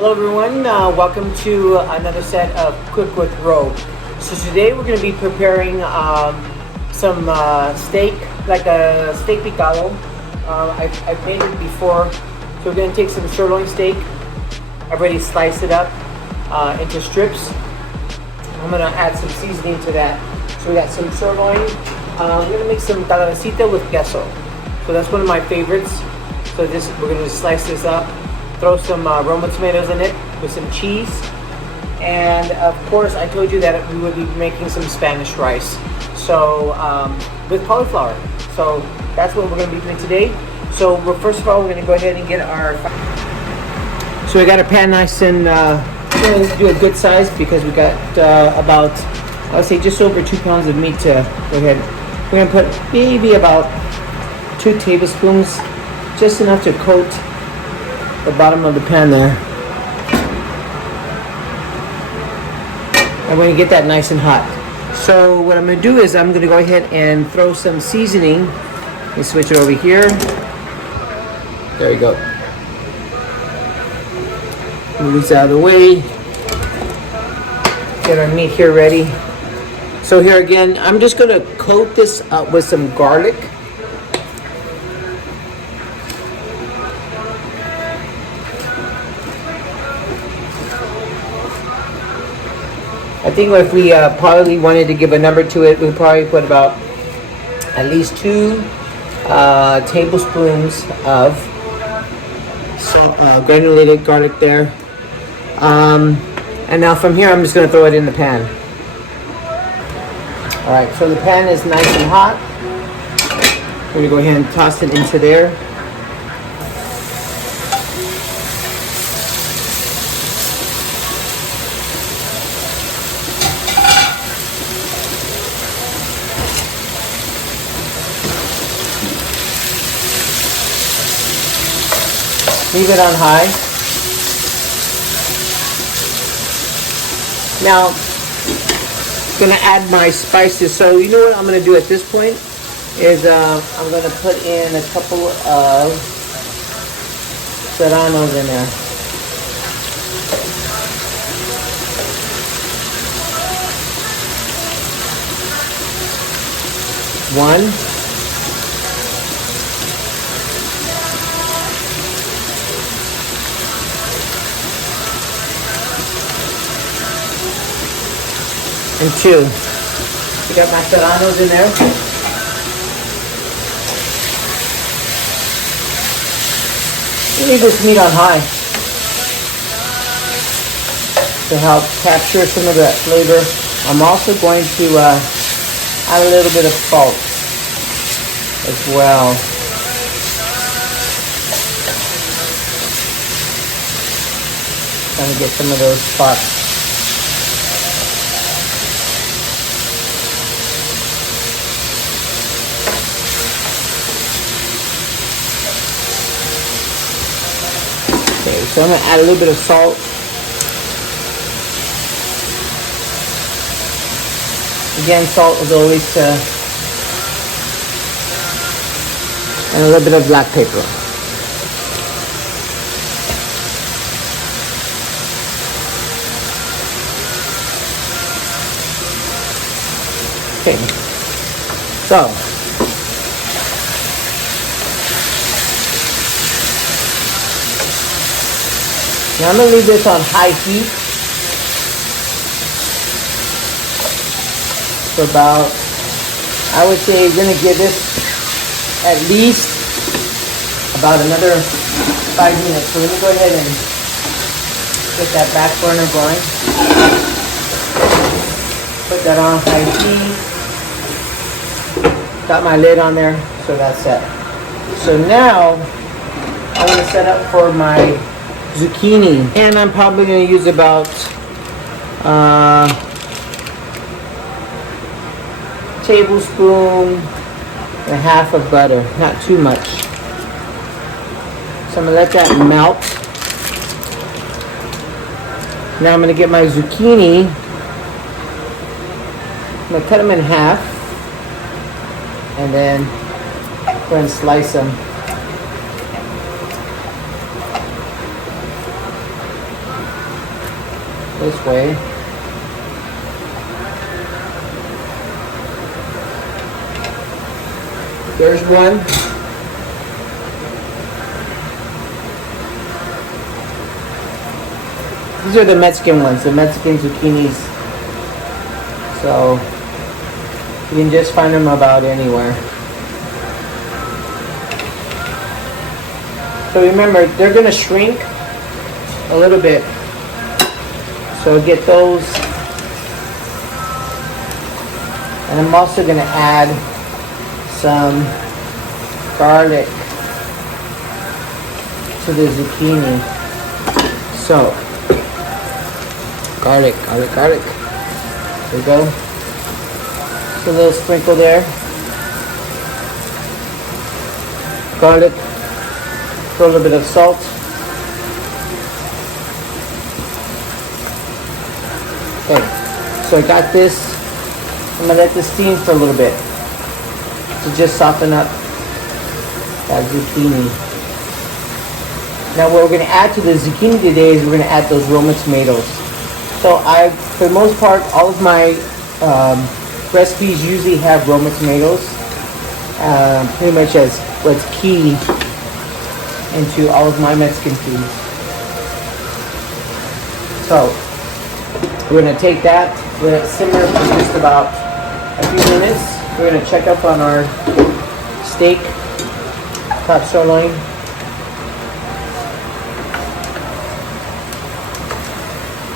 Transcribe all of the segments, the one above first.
Hello everyone, welcome to another set of Quick with Ro. So today we're going to be preparing some steak, like a steak picado. I've made it before. So we're going to take some sirloin steak. I've already sliced it up into strips. I'm going to add some seasoning to that. So we got some sirloin. We're going to make some calabacita with queso. So that's one of my favorites. So we're going to slice this up. Throw some Roma tomatoes in it with some cheese. And of course, I told you that we would be making some Spanish rice. So with cauliflower. So that's what we're going to be doing today. So first of all, we're going to go ahead and get our... So we got our pan nice and we're going to do a good size because we got about, I would say just over 2 pounds of meat to go ahead. We're going to put maybe about 2 tablespoons, just enough to coat the bottom of the pan there. I'm going to get that nice and hot. So what I'm going to do is I'm going to go ahead and throw some seasoning. Let me switch it over here. There we go. Move this out of the way. Get our meat here ready. So here again, I'm just going to coat this up with some garlic. I think if we probably wanted to give a number to it, we'd probably put about at least 2 tablespoons of granulated garlic there. And now from here, I'm just going to throw it in the pan. All right, so the pan is nice and hot. We're going to go ahead and toss it into there. Leave it on high. Now, I'm gonna add my spices. So you know what I'm gonna do at this point is I'm gonna put in a couple of serranos in there. One. And 2. We got my serranos in there. Leave this meat on high to help capture some of that flavor. I'm also going to add a little bit of salt as well. Trying to get some of those spots. So I'm going to add a little bit of salt. Again, salt is always and a little bit of black pepper. Okay. So now I'm going to leave this on high heat for about, I would say we're going to give this at least about another 5 minutes. So let me go ahead and get that back burner going. Put that on high heat. Got my lid on there, so that's set. So now I'm going to set up for my zucchini, and I'm probably going to use about tablespoon and a half of butter, not too much. So I'm going to let that melt. Now I'm going to get my zucchini. I'm going to cut them in half and then go ahead and slice them. this way. There's one. These are the Mexican ones, the Mexican zucchinis. So you can just find them about anywhere. So remember, they're gonna shrink a little bit. So get those. And I'm also gonna add some garlic to the zucchini. So, garlic. There we go. Just a little sprinkle there. Garlic. Throw a little bit of salt. Okay, so I got this. I'm gonna let this steam for a little bit to just soften up that zucchini. Now what we're gonna add to the zucchini today is we're gonna add those Roma tomatoes. So for the most part, all of my recipes usually have Roma tomatoes, pretty much as what's key into all of my Mexican food. So we're gonna take that, we're gonna simmer for just about a few minutes. We're gonna check up on our steak, top sirloin.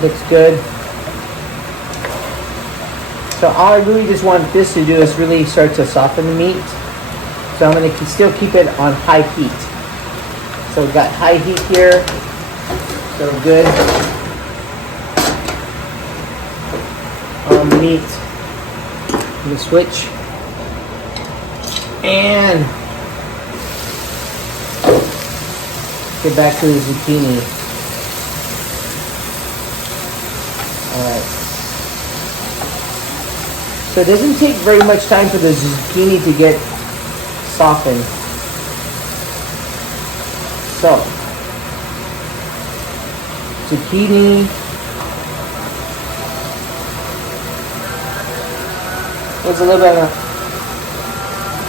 Looks good. So all I really just want this to do is really start to soften the meat. So I'm gonna still keep it on high heat. So we've got high heat here, so good. On the meat, I'm gonna switch. And get back to the zucchini. Alright. So it doesn't take very much time for the zucchini to get softened. So, zucchini. It's a little bit of,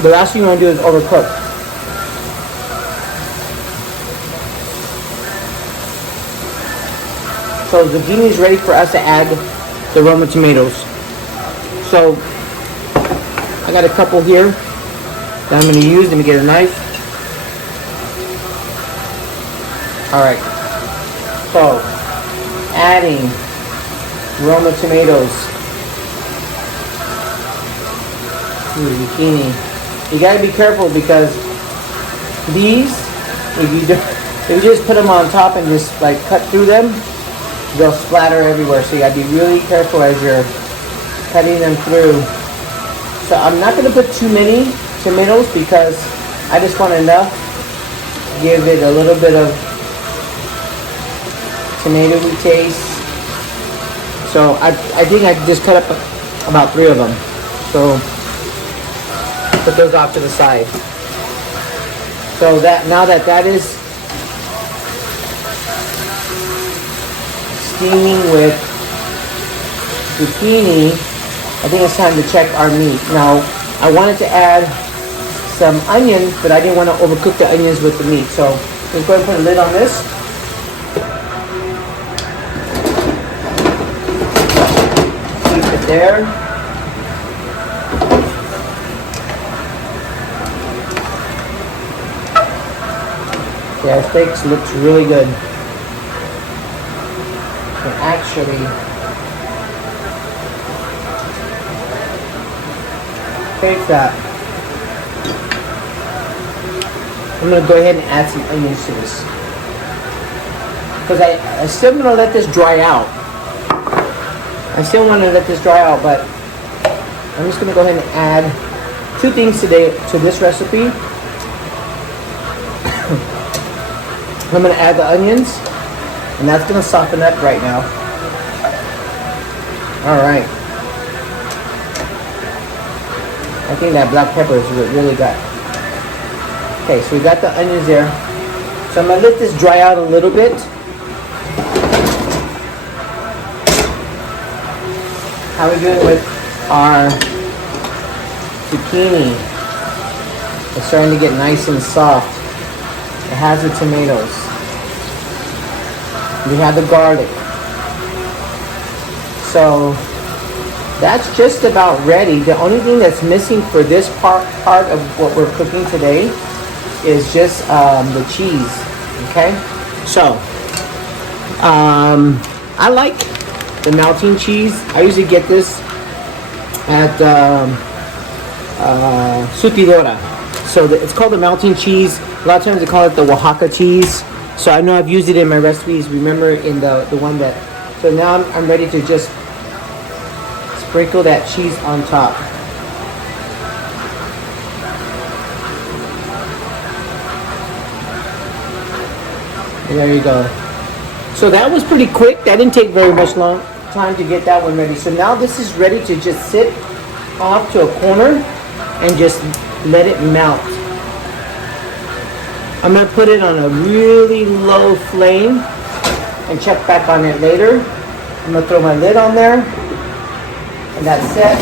the last thing you want to do is overcook. So zucchini is ready for us to add the Roma tomatoes. So I got a couple here that I'm going to use. Let me get a knife. Alright, so adding Roma tomatoes to the zucchini. You gotta be careful because these, if you just put them on top and just like cut through them, they'll splatter everywhere. So you gotta be really careful as you're cutting them through. So I'm not gonna put too many tomatoes because I just want enough to give it a little bit of tomatoey taste. So I think I just cut up about 3 of them. So put those off to the side. So that now that is steaming with zucchini, I think it's time to check our meat. Now I wanted to add some onions, but I didn't want to overcook the onions with the meat. So let's go ahead and put a lid on this. Keep it there. Yeah, steak looks really good. And actually, taste that. I'm gonna go ahead and add some onions to this because I still gonna let this dry out. I still want to let this dry out, but I'm just gonna go ahead and add 2 things today to this recipe. I'm going to add the onions, and that's going to soften up right now. Alright. I think that black pepper is really good. Okay, so we got the onions there. So I'm going to let this dry out a little bit. How are we doing with our zucchini? It's starting to get nice and soft. It has the tomatoes. We have the garlic. So that's just about ready. The only thing that's missing for this part of what we're cooking today is just the cheese. Okay, so I like the melting cheese. I usually get this at Surtidora. So it's called the melting cheese. A lot of times they call it the Oaxaca cheese. So I know I've used it in my recipes. Remember in the one that. So now I'm ready to just sprinkle that cheese on top. And there you go. So that was pretty quick. That didn't take very much long time to get that one ready. So now this is ready to just sit off to a corner and just let it melt. I'm going to put it on a really low flame and check back on it later. I'm going to throw my lid on there. And that's it.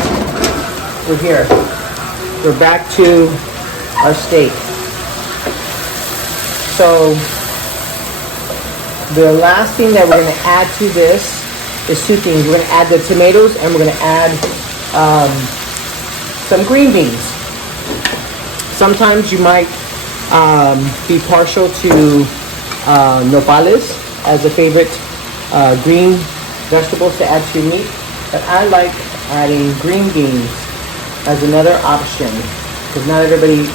We're here. We're back to our steak. So the last thing that we're going to add to this is two things. We're going to add the tomatoes and we're going to add some green beans. Sometimes you might be partial to nopales as a favorite green vegetables to add to your meat, but I like adding green beans as another option because not everybody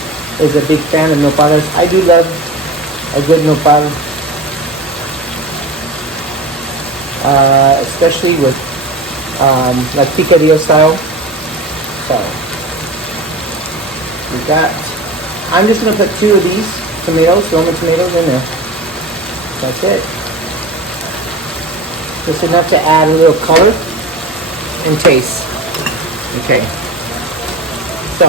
is a big fan of nopales. I do love a good nopal, especially with like picadillo style. So we got. I'm just gonna put 2 of these tomatoes, Roman tomatoes, in there. That's it. Just enough to add a little color and taste. Okay. So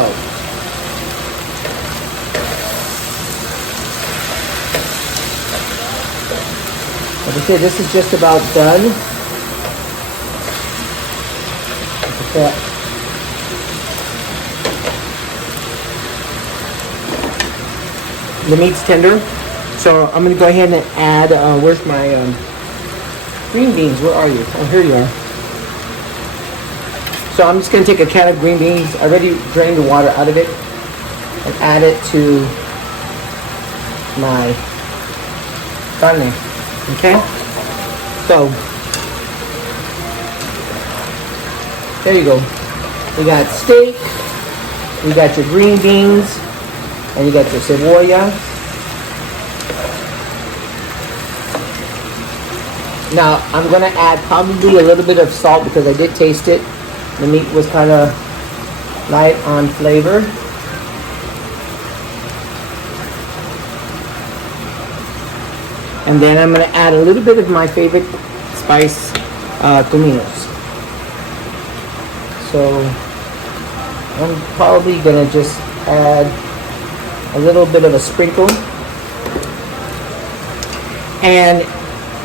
like I said, this is just about done. Look at that. The meat's tender, so I'm going to go ahead and add, where's my green beans? Where are you? Oh, here you are. So I'm just going to take a can of green beans. I already drained the water out of it and add it to my carne. Okay? So, there you go. We got steak, we got your green beans, and you got your cebolla. Now, I'm going to add probably a little bit of salt because I did taste it. The meat was kind of light on flavor. And then I'm going to add a little bit of my favorite spice, cominos. So, I'm probably going to just add a little bit of a sprinkle, and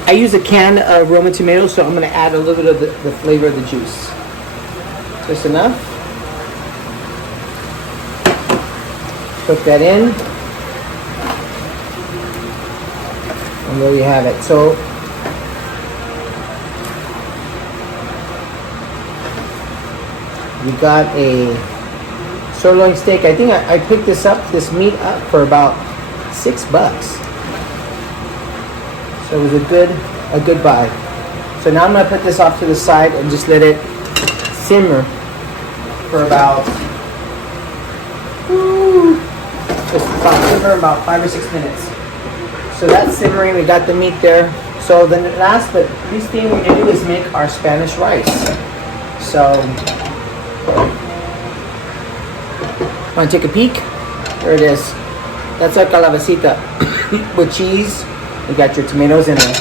I use a can of Roman tomatoes, so I'm going to add a little bit of the flavor of the juice. Just enough. Cook that in, and there you have it. So we got a sirloin steak. I think I picked this meat up for about $6. So it was a good buy. So now I'm gonna put this off to the side and just let it simmer for about about 5 or 6 minutes. So that's simmering. We got the meat there. So the last but least thing we're gonna do is make our Spanish rice. So want to take a peek? There it is. That's our calabacita with cheese. You got your tomatoes in there.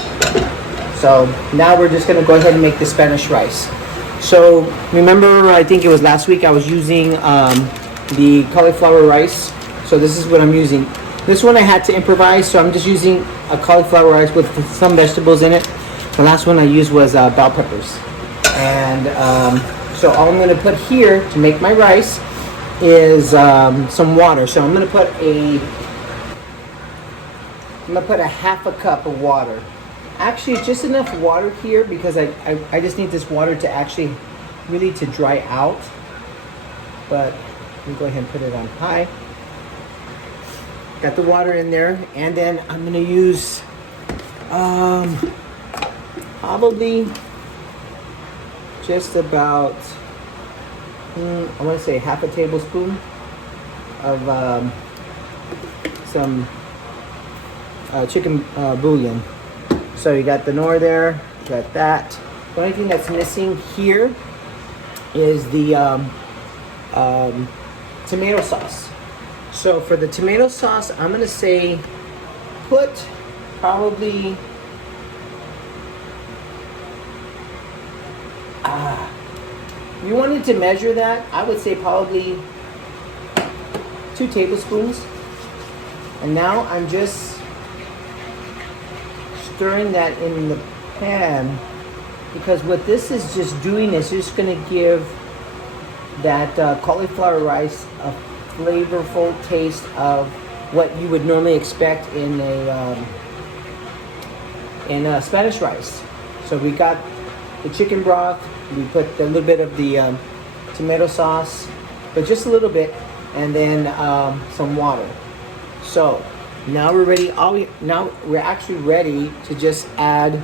So now we're just going to go ahead and make the Spanish rice. So remember, I think it was last week I was using the cauliflower rice. So this is what I'm using. This one I had to improvise, so I'm just using a cauliflower rice with some vegetables in it. The last one I used was bell peppers. And so So all I'm gonna put here to make my rice is some water. So I'm gonna put a half a cup of water. Actually, just enough water here because I just need this water to actually really to dry out. But let me go ahead and put it on high. Got the water in there, and then I'm gonna use probably just about I want to say half a tablespoon of some chicken bouillon. So you got the nor there, you got that. The only thing that's missing here is the tomato sauce. So for the tomato sauce, I'm gonna say put probably if you wanted to measure that, I would say probably 2 tablespoons. And now I'm just stirring that in the pan because what this is just doing is just going to give that cauliflower rice a flavorful taste of what you would normally expect in a Spanish rice. So we got the chicken broth, we put a little bit of the tomato sauce, but just a little bit, and then some water. So now we're ready. Now we're actually ready to just add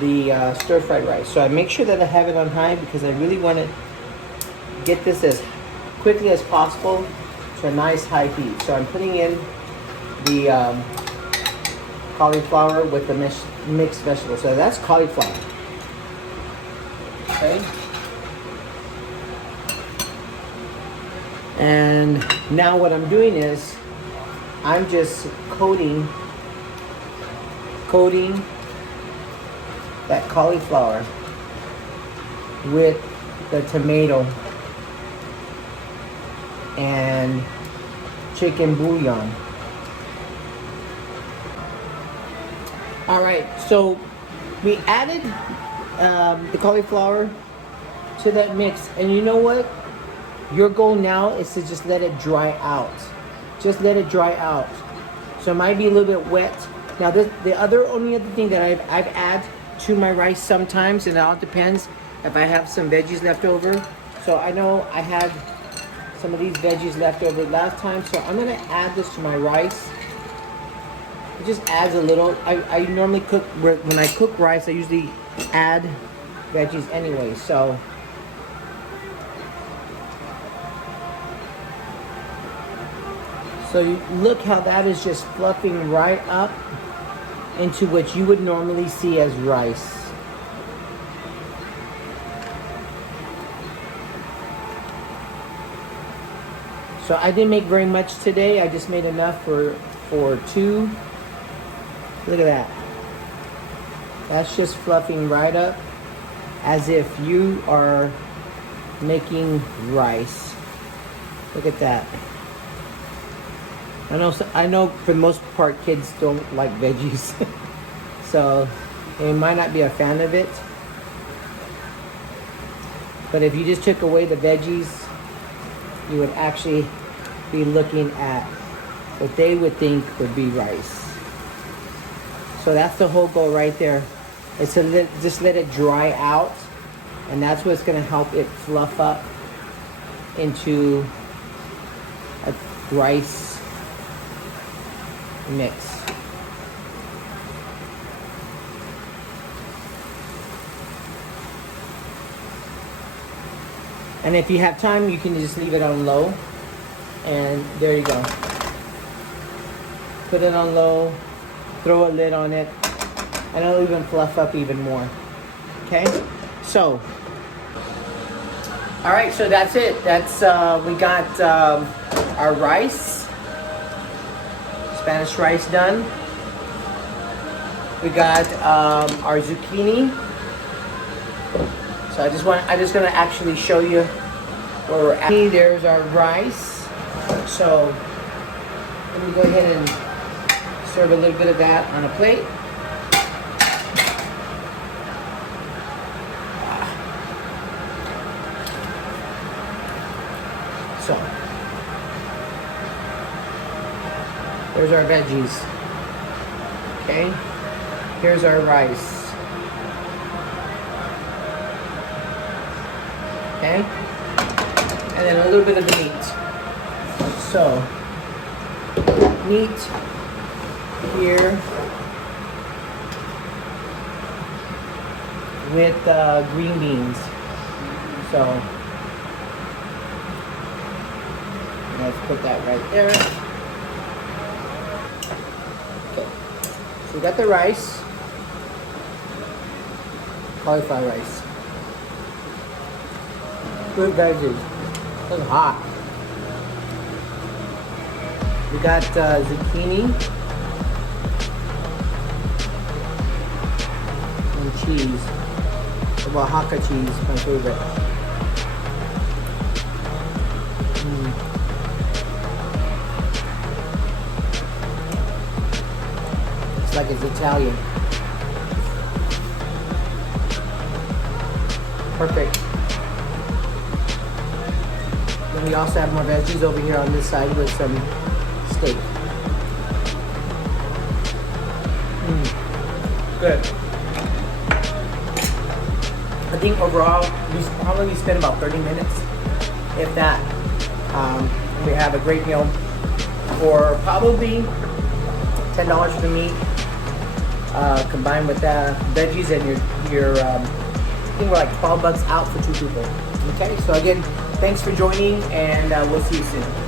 the stir-fried rice. So I make sure that I have it on high because I really want to get this as quickly as possible to a nice high heat. So I'm putting in the cauliflower with the mixed vegetables. So that's cauliflower. Okay. And now what I'm doing is I'm just coating that cauliflower with the tomato and chicken bouillon. All right, so we added the cauliflower to that mix, and you know what? Your goal now is to just let it dry out. Just let it dry out. So it might be a little bit wet. Now the only other thing that I've added to my rice sometimes, and it all depends if I have some veggies left over. So I know I had some of these veggies left over last time, so I'm gonna add this to my rice. It just adds a little. I normally cook, when I cook rice, I usually add veggies anyway, so. So you look how that is just fluffing right up into what you would normally see as rice. So I didn't make very much today. I just made enough for 2. Look at that. That's just fluffing right up as if you are making rice. Look at that. I know for the most part kids don't like veggies, so they might not be a fan of it. But if you just took away the veggies, you would actually be looking at what they would think would be rice. So that's the whole goal right there. It's to just let it dry out, and that's what's going to help it fluff up into a rice mix. And if you have time, you can just leave it on low, and there you go. Put it on low, throw a lid on it, and it'll even fluff up even more. Okay, so all right, so that's it. That's we got our rice, Spanish rice done. We got our zucchini. So I just gonna actually show you where we're at. There's our rice. So let me go ahead and serve a little bit of that on a plate. Here's our veggies. Okay. Here's our rice. Okay. And then a little bit of the meat. So, meat here with green beans. So, let's put that right there. Okay. So we got the rice. Cauliflower rice. Good veggies. It's hot. We got zucchini and cheese. Oaxaca cheese, my favorite. It's like it's Italian. Perfect. Then we also have more veggies over here on this side with some steak. Good. I think overall we probably spent about 30 minutes, if that. We have a great meal for probably $10 for the meat, combined with the veggies and your I think we're like $12 out for 2 people. Okay, so again, thanks for joining, and we'll see you soon.